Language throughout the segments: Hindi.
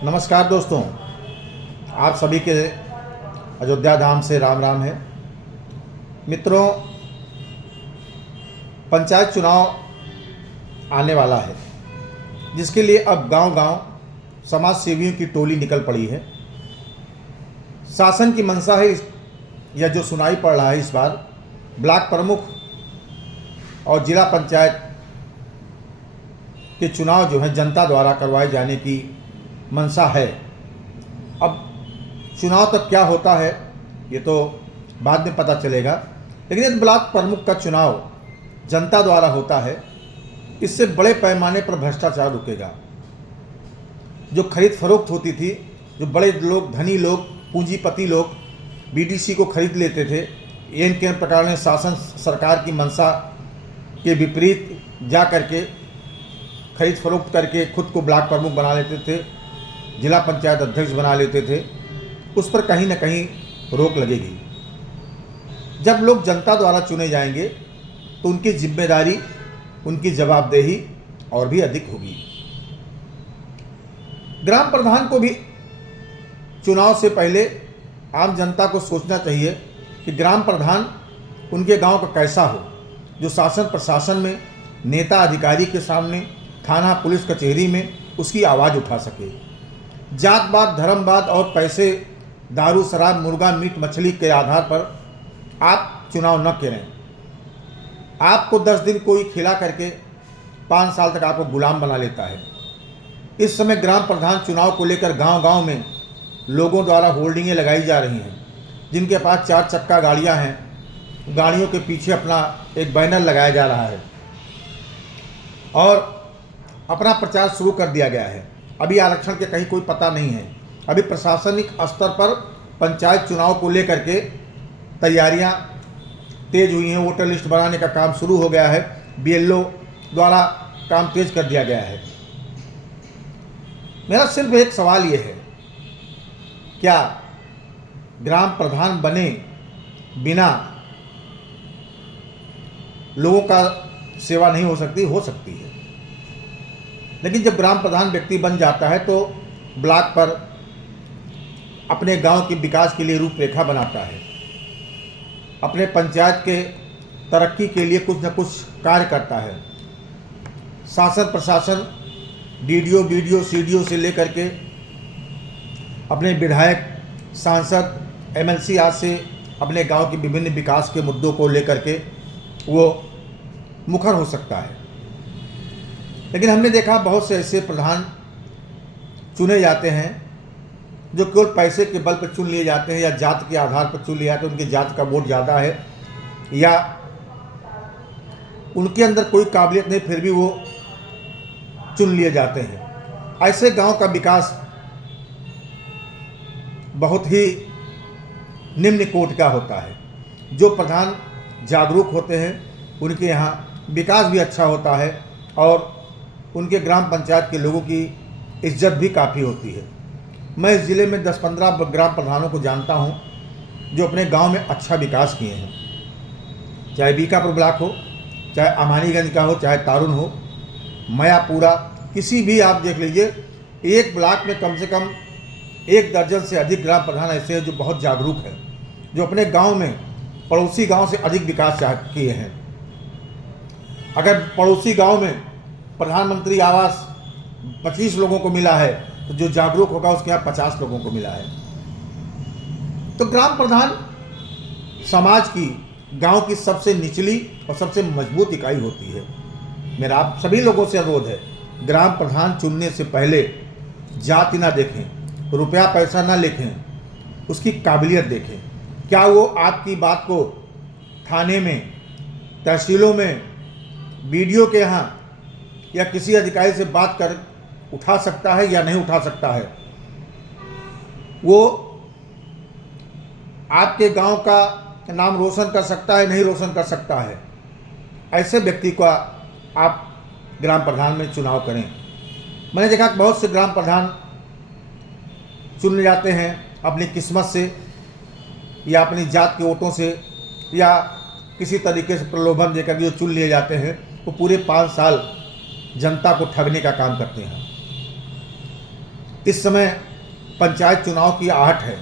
नमस्कार दोस्तों, आप सभी के अयोध्या धाम से राम राम है। मित्रों, पंचायत चुनाव आने वाला है, जिसके लिए अब गांव-गांव समाज सेवियों की टोली निकल पड़ी है। शासन की मंशा है यह जो सुनाई पड़ रहा है इस बार ब्लॉक प्रमुख और जिला पंचायत के चुनाव जो है जनता द्वारा करवाए जाने की मंशा है। अब चुनाव तक क्या होता है ये तो बाद में पता चलेगा, लेकिन यदि ब्लॉक प्रमुख का चुनाव जनता द्वारा होता है, इससे बड़े पैमाने पर भ्रष्टाचार रुकेगा। जो खरीद फरोख्त होती थी, जो बड़े लोग, धनी लोग, पूंजीपति लोग बीडीसी को खरीद लेते थे, इनके प्रकार ने शासन सरकार की मंशा के विपरीत जा करके खरीद फरोख्त करके खुद को ब्लॉक प्रमुख बना लेते थे, जिला पंचायत अध्यक्ष बना लेते थे, उस पर कहीं न कहीं रोक लगेगी। जब लोग जनता द्वारा चुने जाएंगे तो उनकी जिम्मेदारी, उनकी जवाबदेही और भी अधिक होगी। ग्राम प्रधान को भी चुनाव से पहले आम जनता को सोचना चाहिए कि ग्राम प्रधान उनके गांव का कैसा हो, जो शासन प्रशासन में, नेता अधिकारी के सामने, थाना पुलिस कचहरी में उसकी आवाज़ उठा सके। जातवाद, धर्मवाद और पैसे, दारू शराब, मुर्गा मीट मछली के आधार पर आप चुनाव न करें। आपको 10 दिन कोई खिला करके 5 साल तक आपको गुलाम बना लेता है। इस समय ग्राम प्रधान चुनाव को लेकर गांव-गांव में लोगों द्वारा होर्डिंगें लगाई जा रही हैं। जिनके पास 4 चक्का गाड़ियां हैं, गाड़ियों के पीछे अपना एक बैनर लगाया जा रहा है और अपना प्रचार शुरू कर दिया गया है। अभी आरक्षण के कहीं कोई पता नहीं है। अभी प्रशासनिक स्तर पर पंचायत चुनाव को लेकर के तैयारियां तेज हुई हैं। वोटर लिस्ट बनाने का काम शुरू हो गया है। बीएलओ द्वारा काम तेज कर दिया गया है। मेरा सिर्फ एक सवाल ये है, क्या ग्राम प्रधान बने बिना लोगों का सेवा नहीं हो सकती? हो सकती है, लेकिन जब ग्राम प्रधान व्यक्ति बन जाता है तो ब्लॉक पर अपने गांव के विकास के लिए रूपरेखा बनाता है, अपने पंचायत के तरक्की के लिए कुछ न कुछ कार्य करता है। शासन प्रशासन, डीडीओ, बीडीओ, सीडीओ से लेकर के अपने विधायक, सांसद, एमएलसी आज से अपने गांव के विभिन्न विकास के मुद्दों को लेकर के वो मुखर हो सकता है। लेकिन हमने देखा बहुत से ऐसे प्रधान चुने जाते हैं जो केवल पैसे के बल पर चुन लिए जाते हैं या जात के आधार पर चुन लिए जाते हैं। उनकी जात का वोट ज़्यादा है या उनके अंदर कोई काबिलियत नहीं, फिर भी वो चुन लिए जाते हैं। ऐसे गांव का विकास बहुत ही निम्न कोटि का होता है। जो प्रधान जागरूक होते हैं उनके यहाँ विकास भी अच्छा होता है और उनके ग्राम पंचायत के लोगों की इज्जत भी काफ़ी होती है। मैं इस ज़िले में 10-15 ग्राम प्रधानों को जानता हूं जो अपने गांव में अच्छा विकास किए हैं। चाहे बीकापुर ब्लॉक हो, चाहे अमानीगंज का हो, चाहे तारुन हो, मयापुरा, किसी भी आप देख लीजिए, एक ब्लॉक में कम से कम 1 दर्जन से अधिक ग्राम प्रधान ऐसे हैं जो बहुत जागरूक हैं, जो अपने गाँव में पड़ोसी गाँव से अधिक विकास किए हैं। अगर पड़ोसी गाँव में प्रधानमंत्री आवास 25 लोगों को मिला है तो जो जागरूक होगा उसके यहाँ 50 लोगों को मिला है। तो ग्राम प्रधान समाज की, गांव की सबसे निचली और सबसे मजबूत इकाई होती है। मेरा आप सभी लोगों से अनुरोध है, ग्राम प्रधान चुनने से पहले जाति ना देखें, रुपया पैसा ना लिखें, उसकी काबिलियत देखें। क्या वो आपकी बात को थाने में, तहसीलों में, बीडीओ के यहाँ या किसी अधिकारी से बात कर उठा सकता है या नहीं उठा सकता है? वो आपके गांव का नाम रोशन कर सकता है, नहीं रोशन कर सकता है? ऐसे व्यक्ति का आप ग्राम प्रधान में चुनाव करें। मैंने देखा कि बहुत से ग्राम प्रधान चुन जाते हैं अपनी किस्मत से या अपनी जात के वोटों से या किसी तरीके से प्रलोभन देकर जो चुन लिए जाते हैं, वो पूरे 5 साल जनता को ठगने का काम करते हैं। इस समय पंचायत चुनाव की आहट है,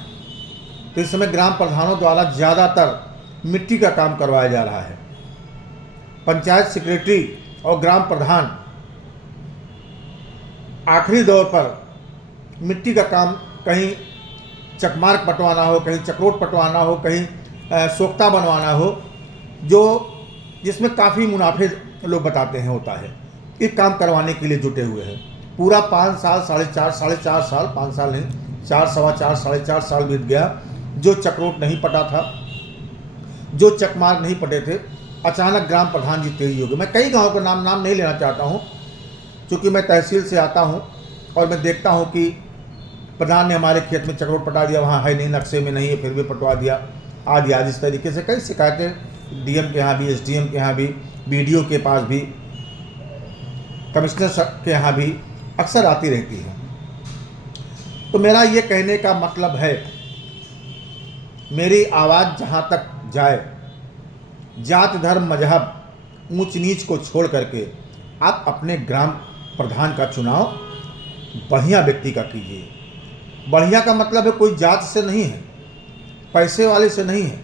तो इस समय ग्राम प्रधानों द्वारा ज़्यादातर मिट्टी का काम करवाया जा रहा है। पंचायत सेक्रेटरी और ग्राम प्रधान आखिरी दौर पर मिट्टी का काम, कहीं चकमार्क पटवाना हो, कहीं चक्रोट पटवाना हो, कहीं सोख्ता बनवाना हो, जिसमें काफ़ी मुनाफे लोग बताते हैं होता है, इस काम करवाने के लिए जुटे हुए हैं। पूरा 5 साल, साढ़े चार साल, 5 साल नहीं, 4, सवा 4, साढ़े 4 साल बीत गया। जो चक्रोट नहीं पटा था, जो चकमार्क नहीं पटे थे, अचानक ग्राम प्रधान जी तेजी हो गए। मैं कई गाँव का नाम नहीं लेना चाहता हूँ, क्योंकि मैं तहसील से आता हूँ और मैं देखता हूँ कि प्रधान ने हमारे खेत में चक्रोट पटा दिया, वहाँ है नहीं, नक्शे में नहीं है, फिर भी पटवा दिया, आदि आदि। इस तरीके से कई शिकायतें डीएम के यहाँ भी, एसडीएम के यहाँ भी, बीडीओ के पास भी, कमिश्नर के यहाँ भी अक्सर आती रहती है। तो मेरा ये कहने का मतलब है, मेरी आवाज़ जहाँ तक जाए, जात धर्म मजहब ऊंच नीच को छोड़ करके आप अपने ग्राम प्रधान का चुनाव बढ़िया व्यक्ति का कीजिए। बढ़िया का मतलब है कोई जात से नहीं है, पैसे वाले से नहीं है,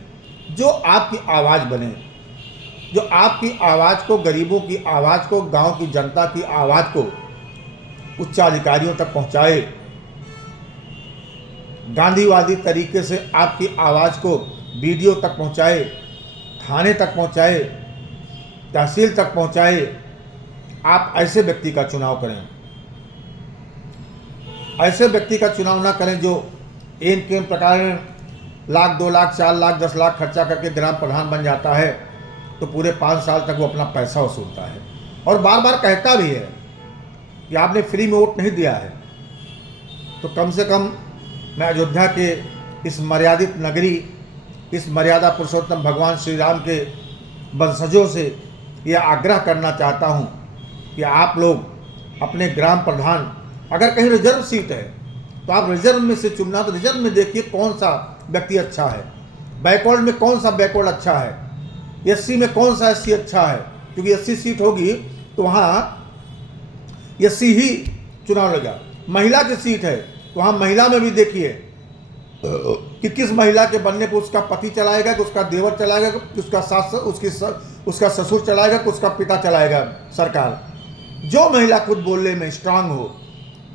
जो आपकी आवाज़ बने, जो आपकी आवाज़ को, गरीबों की आवाज़ को, गांव की जनता की आवाज़ को उच्चाधिकारियों तक पहुंचाए, गांधीवादी तरीके से आपकी आवाज़ को बीडीओ तक पहुंचाए, थाने तक पहुंचाए, तहसील तक पहुंचाए। आप ऐसे व्यक्ति का चुनाव करें, ऐसे व्यक्ति का चुनाव ना करें जो इन के प्रकार लाख, 2 लाख, 4 लाख, 10 लाख खर्चा करके ग्राम प्रधान बन जाता है, तो पूरे 5 साल तक वो अपना पैसा वसूलता है और बार बार कहता भी है कि आपने फ्री में वोट नहीं दिया है। तो कम से कम मैं अयोध्या के इस मर्यादित नगरी, इस मर्यादा पुरुषोत्तम भगवान श्री राम के वंशजों से यह आग्रह करना चाहता हूँ कि आप लोग अपने ग्राम प्रधान, अगर कहीं रिजर्व सीट है तो आप रिजर्व में से चुनना, तो रिजर्व में देखिए कौन सा व्यक्ति अच्छा है, बैकवर्ड में कौन सा बैकवर्ड अच्छा है, एससी में कौन सा एससी अच्छा है, क्योंकि एससी सीट होगी तो वहाँ एससी ही चुनाव लगा। महिला की सीट है तो वहाँ महिला में भी देखिए कि किस महिला के बनने पर उसका पति चलाएगा, कि उसका देवर चलाएगा, कि उसका सास, उसका ससुर चलाएगा, कि उसका पिता चलाएगा सरकार। जो महिला खुद बोलने में स्ट्रांग हो,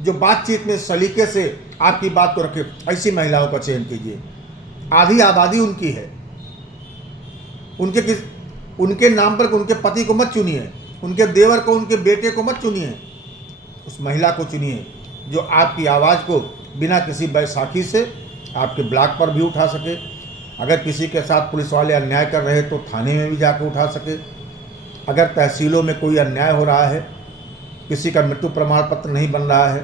जो बातचीत में सलीके से आपकी बात को रखे, ऐसी महिलाओं का चयन कीजिए। आधी आबादी उनकी है, उनके नाम पर उनके पति को मत चुनिए, उनके देवर को, उनके बेटे को मत चुनिए, उस महिला को चुनिए जो आपकी आवाज़ को बिना किसी बैसाखी से आपके ब्लॉक पर भी उठा सके। अगर किसी के साथ पुलिस वाले अन्याय कर रहे तो थाने में भी जाकर उठा सके। अगर तहसीलों में कोई अन्याय हो रहा है, किसी का मृत्यु प्रमाण पत्र नहीं बन रहा है,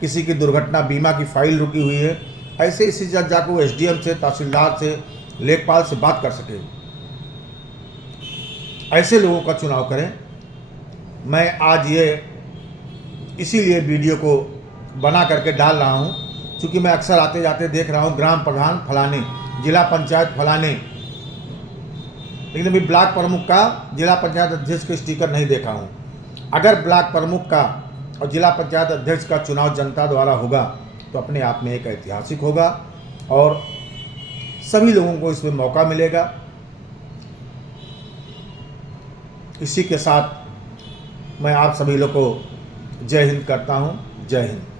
किसी की दुर्घटना बीमा की फाइल रुकी हुई है, ऐसे इसी जगह जाकर वो एसडीएम से, तहसीलदार से, लेखपाल से बात कर सके। ऐसे लोगों का चुनाव करें। मैं आज ये इसीलिए वीडियो को बना करके डाल रहा हूँ, क्योंकि मैं अक्सर आते जाते देख रहा हूँ ग्राम प्रधान फलाने, जिला पंचायत फलाने, लेकिन अभी ब्लॉक प्रमुख का, जिला पंचायत अध्यक्ष के स्टिकर नहीं देखा हूँ। अगर ब्लॉक प्रमुख का और जिला पंचायत अध्यक्ष का चुनाव जनता द्वारा होगा तो अपने आप में एक ऐतिहासिक होगा और सभी लोगों को इसमें मौका मिलेगा। इसी के साथ मैं आप सभी लोग को जय हिंद करता हूँ। जय हिंद।